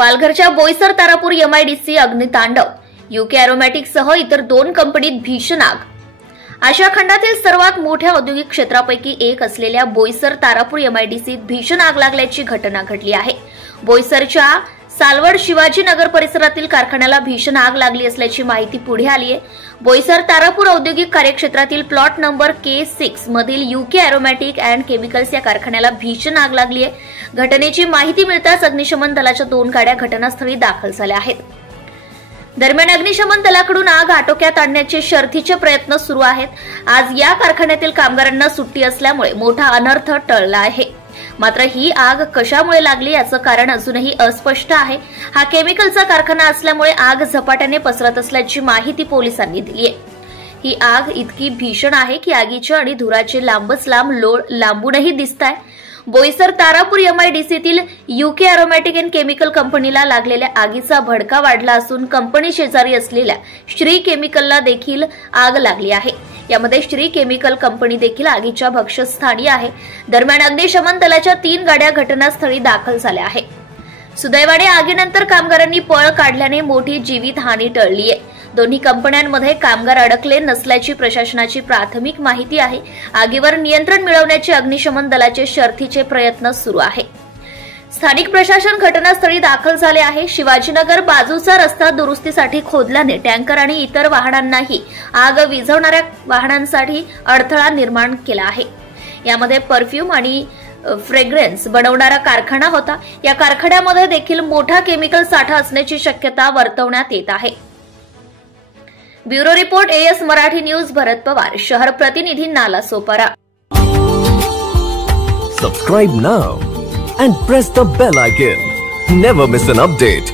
पालघरच्या Boisar Tarapur MIDC अग्नितांडव, UK एरोमॅटिकसह इतर 2 कंपनीत भीषण आग। आशिया खंडातील सर्वात मोठ्या औद्योगिक क्षेत्रापैकी एक असलेल्या बोईसर तारापूर एमआयडीसीत भीषण आग लागल्याची घटना घडली आहे। बोईसरच्या सालवड शिवाजीनगर परिसरातील कारखान्याला भीषण आग लागली असल्याची माहिती पुढे आली आहे। बोईसर तारापूर औद्योगिक कार्यक्षेत्रातील प्लॉट नंबर K6 मधील यूके एरोमॅटिक अँड केमिकल्स या कारखान्याला भीषण आग लागली आहे। घटनेची माहिती मिळताच अग्निशमन दलाच्या 2 गाड्या घटनास्थळी दाखल झाल्या आहेत। दरम्यान अग्निशमन दलाकडून आग आटोक्यात आणण्याचे शर्थीचे प्रयत्न सुरू आहेत। आज या कारखान्यातील कामगारांना सुट्टी असल्यामुळे मोठा अनर्थ टळला आहे। मात्र ही आग कशामुळे लागली याचं कारण अजूनही अस्पष्ट आहे। हा केमिकलचा कारखाना असल्यामुळे आग झपाट्याने पसरत असल्याची माहिती पोलिसांनी दिली आहे। ही आग इतकी भीषण आहे की आगीचे आणि धुराचे लांबच लांब लोळ लांबूनही दिसताय। बोईसर तारापूर एमआयडीसीतील यूके एरोमॅटिक अँड केमिकल कंपनीला लागलेल्या आगीचा भडका वाढला असून कंपनी शेजारी असलेल्या श्री केमिकलला देखील आग लागली आहे। यामध्ये श्री केमिकल कंपनी देखील आगीच्या भक्ष्यस्थानी आहे। दरम्यान अग्निशमन दलाच्या 3 गाड्या घटनास्थळी दाखल झाल्या आहेत। सुदैवाने आगीनंतर कामगारांनी पळ काढल्याने मोठी जीवितहानी टळली आहे। दोन्ही कंपन्यांमध्ये कामगार अडकले नसल्याची प्रशासनाची प्राथमिक माहिती आहे। आगीवर नियंत्रण मिळवण्याचे अग्निशमन दलाचे शर्थीचे प्रयत्न सुरू आहे। स्थानिक प्रशासन घटनास्थळी दाखल झाले आहे। शिवाजीनगर बाजूचा रस्ता दुरुस्तीसाठी खोदल्याने टँकर आणि इतर वाहनांनाही आग विझवणाऱ्या वाहनांसाठी अडथळा निर्माण केला आहे। यामध्ये परफ्यूम आणि फ्रेग्रन्स बनवणारा कारखाना होता। या कारखान्यामध्ये देखील मोठा केमिकल साठा असण्याची शक्यता वर्तवण्यात येत आहे। Bureau report AS Marathi news, Bharat Pawar, शहर प्रतिनिधी, Nalasopara. Subscribe now and press the bell icon. Never miss an update.